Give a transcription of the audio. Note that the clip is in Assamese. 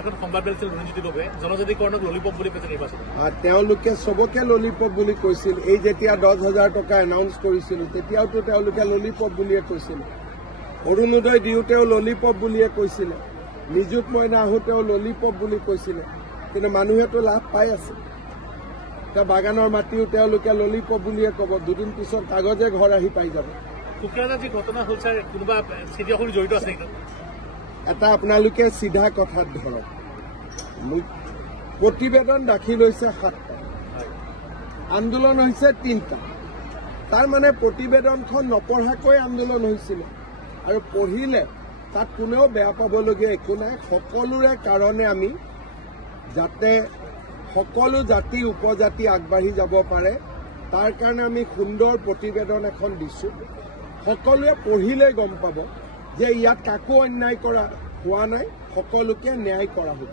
এখন সংবাদ মেল দুৰ্নীতিভাৱে জনজাতিকৰণক ললিপপ বুলি কৈছে নিৰ্বাচন। তেওঁলোকে চবকে ললিপপ বুলি কৈছিল। এই যেতিয়া 10,000 টকা এনাউন্স কৰিছিল তেতিয়াওতো তেওঁলোকে ললিপপ বুলিয়ে কৈছিল। অৰুণোদয় দিওঁতেও ললিপপ বুলিয়ে কৈছিলে। নিযুত মইনা আহোঁতেও ললিপপ বুলি কৈছিলে। কিন্তু মানুহেতো লাভ পাই আছে। এতিয়া বাগানৰ মাটিও তেওঁলোকে ললিপপ বুলিয়ে ক'ব। দুদিন পিছত কাগজে ঘৰ আহি পাই যাব। কোকৰাঝাৰ যি ঘটনা হ'ল ছাৰ, কোনোবা চিঠিখন জড়িত আছে নেকি? এটা আপোনালোকে চিধা কথাত ধৰক, প্ৰতিবেদন দাখিল হৈছে 7টা, আন্দোলন হৈছে 3টা। তাৰ মানে প্ৰতিবেদনখন নপঢ়াকৈ আন্দোলন হৈছিলে। আৰু পঢ়িলে তাত কোনেও বেয়া পাবলগীয়া একো নাই। সকলোৰে কাৰণে আমি যাতে সকলো জাতি উপজাতি আগবাঢ়ি যাব পাৰে তাৰ কাৰণে আমি সুন্দৰ প্ৰতিবেদন এখন দিছোঁ। সকলোৱে পঢ়িলে গম পাব যে ইয়াত কাকো অন্যায় কৰা হোৱা নাই, সকলোকে ন্যায় কৰা হ'ব।